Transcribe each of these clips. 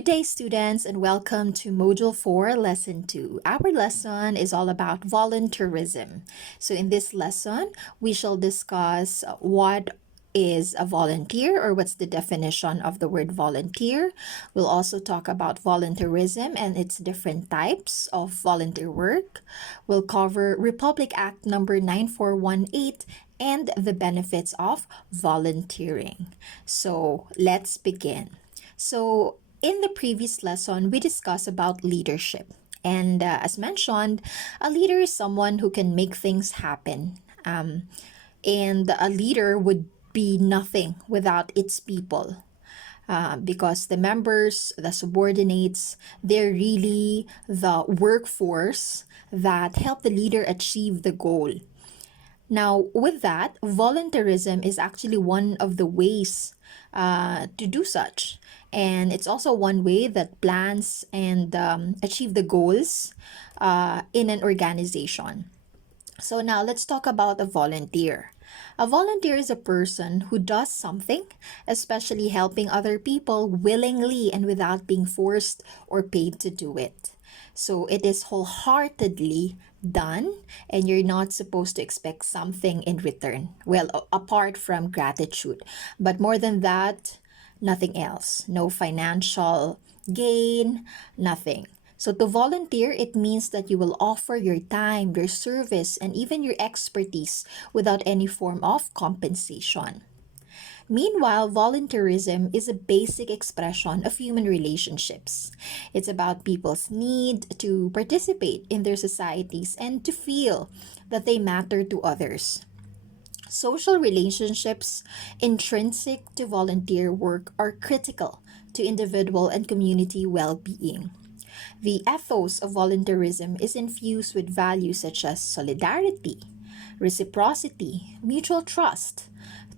Good day, students, and welcome to Module 4, Lesson 2. Our lesson is all about volunteerism. So, in this lesson, we shall discuss what is a volunteer or what's the definition of the word volunteer. We'll also talk about volunteerism and its different types of volunteer work. We'll cover Republic Act number 9418 and the benefits of volunteering. So, let's begin. So, in the previous lesson, we discussed about leadership. And as mentioned, a leader is someone who can make things happen. And a leader would be nothing without its people. Because the members, the subordinates, they're really the workforce that help the leader achieve the goal. Now, with that, volunteerism is actually one of the ways to do such. And it's also one way that plans and achieve the goals in an organization. So now let's talk about a volunteer. A volunteer is a person who does something, especially helping other people willingly and without being forced or paid to do it. So it is wholeheartedly done, and you're not supposed to expect something in return. Well, apart from gratitude. But more than that, nothing else. No financial gain, nothing. So to volunteer, it means that you will offer your time, your service, and even your expertise without any form of compensation. Meanwhile, volunteerism is a basic expression of human relationships. It's about people's need to participate in their societies and to feel that they matter to others. Social relationships intrinsic to volunteer work are critical to individual and community well being. The ethos of volunteerism is infused with values such as solidarity, reciprocity, mutual trust,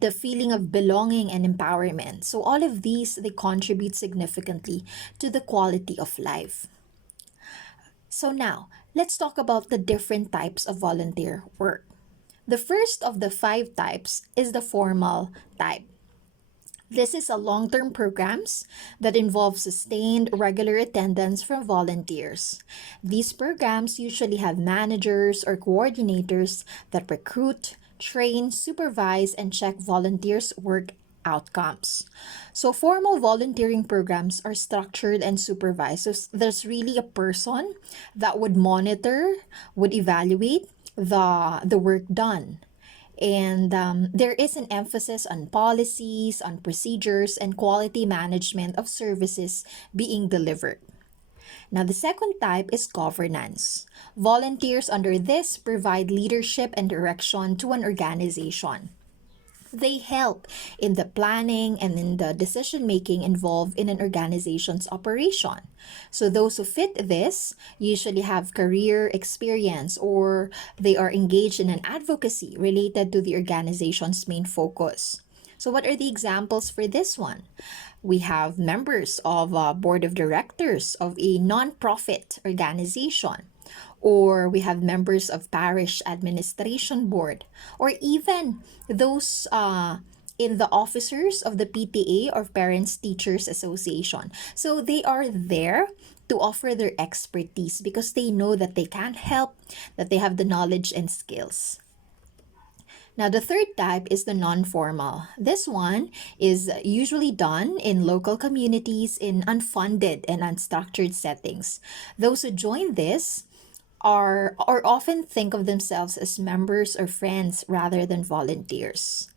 the feeling of belonging and empowerment. So all of these they contribute significantly to the quality of life. So now, let's talk about the different types of volunteer work. The first of the five types is the formal type. This is a long-term programs that involve sustained regular attendance from volunteers. These programs usually have managers or coordinators that recruit, train, supervise, and check volunteers' work outcomes. So formal volunteering programs are structured and supervised. So there's really a person that would monitor, would evaluate the work done. And there is an emphasis on policies, on procedures, and quality management of services being delivered. Now, the second type is governance. Volunteers under this provide leadership and direction to an organization. They help in the planning and in the decision making involved in an organization's operation. So those who fit this usually have career experience or they are engaged in an advocacy related to the organization's main focus. So what are the examples for this one? We have members of a board of directors of a non-profit organization, or we have members of parish administration board, or even those in the officers of the PTA or Parents Teachers Association. So they are there to offer their expertise because they know that they can help, that they have the knowledge and skills. Now, the third type is the non-formal. This one is usually done in local communities in unfunded and unstructured settings. Those who join this are or often think of themselves as members or friends rather than volunteers.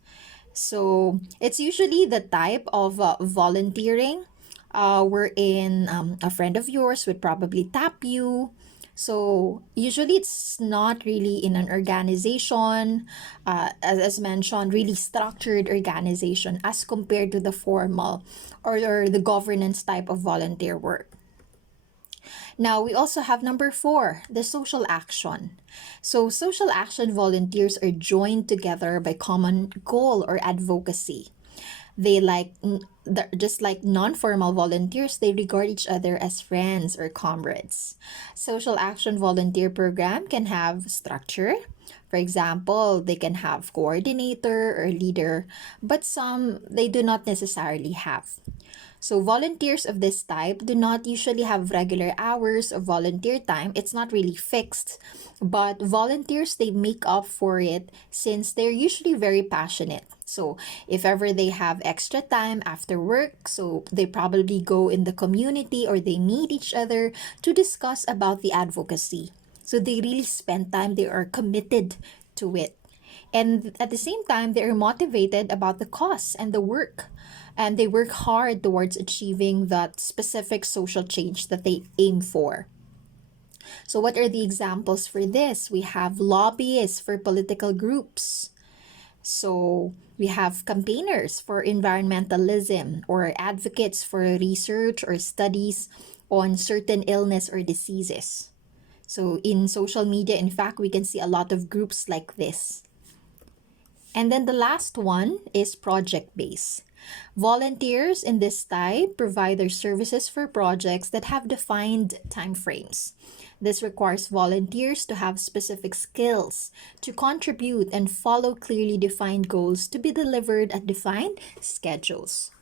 So it's usually the type of volunteering wherein a friend of yours would probably tap you. So usually it's not really in an organization, as mentioned, really structured organization as compared to the formal or the governance type of volunteer work. Now, we also have number 4, the social action. So, social action volunteers are joined together by common goal or advocacy. They just like non-formal volunteers, they regard each other as friends or comrades. Social action volunteer program can have structure. For example, they can have coordinator or leader, but some they do not necessarily have. So volunteers of this type do not usually have regular hours of volunteer time. It's not really fixed, but volunteers, they make up for it since they're usually very passionate. So if ever they have extra time after work, so they probably go in the community or they meet each other to discuss about the advocacy. So they really spend time, they are committed to it. And at the same time, they are motivated about the cause and the work. And they work hard towards achieving that specific social change that they aim for. So, what are the examples for this? We have lobbyists for political groups. So, we have campaigners for environmentalism or advocates for research or studies on certain illness or diseases. So, in social media, in fact, we can see a lot of groups like this. And then the last one is project-based. Volunteers in this type provide their services for projects that have defined timeframes. This requires volunteers to have specific skills, to contribute and follow clearly defined goals to be delivered at defined schedules.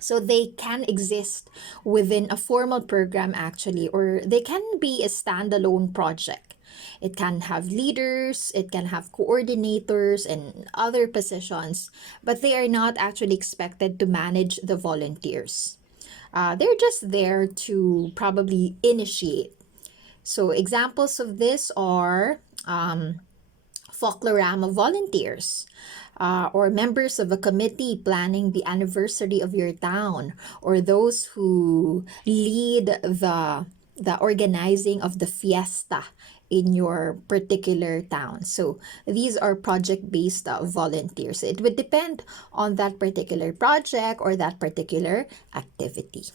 So they can exist within a formal program actually, or they can be a standalone project. It can have leaders, it can have coordinators and other positions, but they are not actually expected to manage the volunteers. They're just there to probably initiate. So examples of this are folklorama volunteers, or members of a committee planning the anniversary of your town, or those who lead the organizing of the fiesta in your particular town. So these are project-based volunteers. It would depend on that particular project or that particular activity.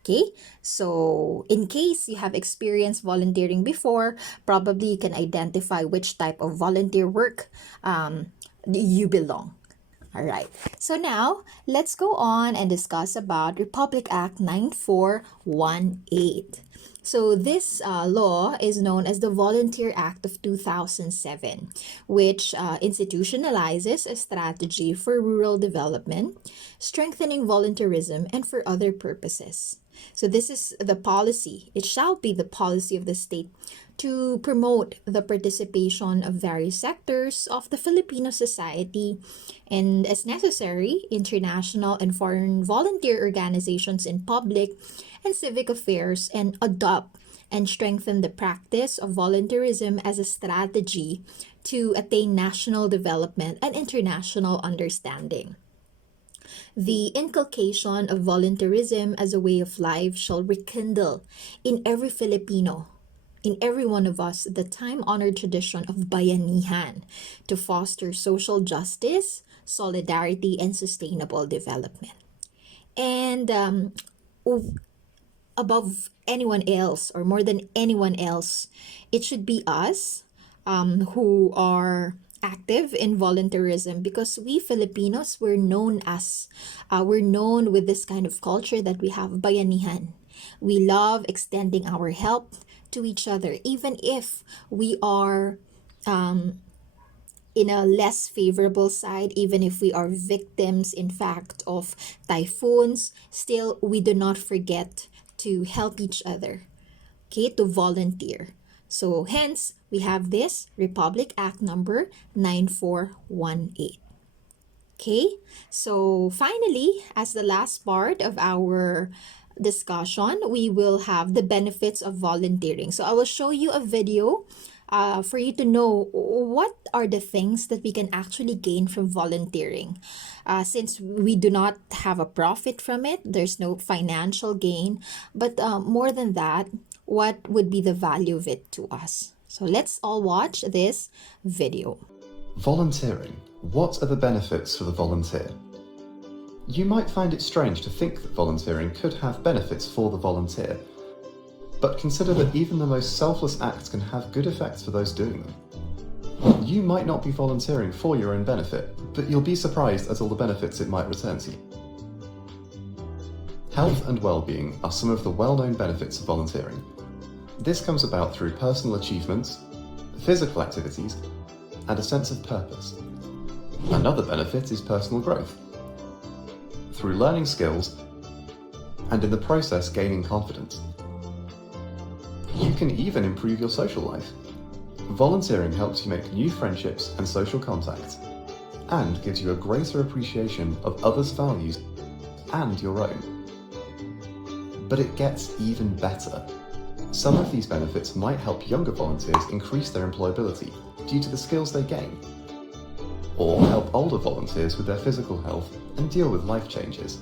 Okay, so in case you have experienced volunteering before, probably you can identify which type of volunteer work you belong. All right, so now let's go on and discuss about Republic Act 9418. So this law is known as the Volunteer Act of 2007, which institutionalizes a strategy for rural development, strengthening volunteerism, and for other purposes. So this is the policy. It shall be the policy of the state to promote the participation of various sectors of the Filipino society and, as necessary, international and foreign volunteer organizations in public and civic affairs, and adopt and strengthen the practice of volunteerism as a strategy to attain national development and international understanding. The inculcation of volunteerism as a way of life shall rekindle in every Filipino, in every one of us, the time-honored tradition of bayanihan to foster social justice, solidarity, and sustainable development. And above anyone else, or more than anyone else, it should be us who are active in volunteerism, because we Filipinos, we're known with this kind of culture that we have, bayanihan. We love extending our help to each other, even if we are in a less favorable side, even if we are victims, in fact, of typhoons, still we do not forget to help each other, okay, to volunteer. So hence, we have this Republic Act number 9418. Okay, so finally, as the last part of our discussion, we will have the benefits of volunteering. So I will show you a video for you to know what are the things that we can actually gain from volunteering. Since we do not have a profit from it, there's no financial gain, but more than that, what would be the value of it to us? So let's all watch this video. Volunteering. What are the benefits for the volunteer? You might find it strange to think that volunteering could have benefits for the volunteer, but consider that even the most selfless acts can have good effects for those doing them. You might not be volunteering for your own benefit, but you'll be surprised at all the benefits it might return to you. Health and well-being are some of the well-known benefits of volunteering. This comes about through personal achievements, physical activities, and a sense of purpose. Another benefit is personal growth. Through learning skills, and in the process gaining confidence. You can even improve your social life. Volunteering helps you make new friendships and social contacts, and gives you a greater appreciation of others' values and your own. But it gets even better. Some of these benefits might help younger volunteers increase their employability due to the skills they gain, or help older volunteers with their physical health and deal with life changes.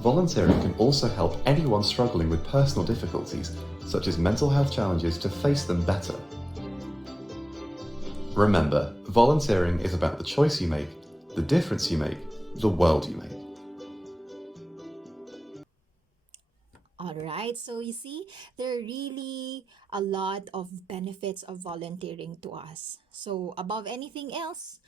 Volunteering can also help anyone struggling with personal difficulties, such as mental health challenges, to face them better. Remember, volunteering is about the choice you make, the difference you make, the world you make. All right, so you see, there are really a lot of benefits of volunteering to us. So, above anything else,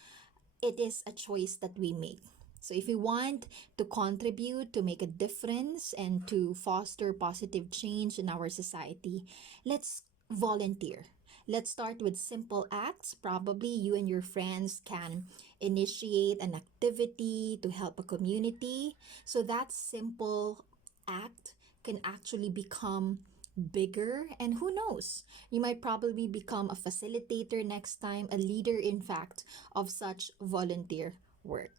it is a choice that we make. So, if we want to contribute, to make a difference, and to foster positive change in our society, let's volunteer. Let's start with simple acts. Probably you and your friends can initiate an activity to help a community. So, that simple act can actually become bigger, and who knows, you might probably become a facilitator next time, a leader in fact of such volunteer work.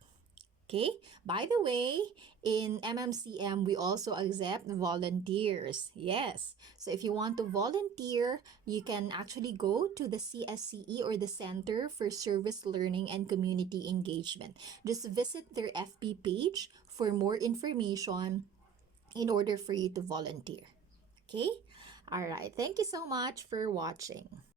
Okay, by the way, in MMCM we also accept volunteers. Yes, so if you want to volunteer, you can actually go to the CSCE, or the Center for Service Learning and Community Engagement. Just visit their FB page for more information in order for you to volunteer. Okay? All right. Thank you so much for watching.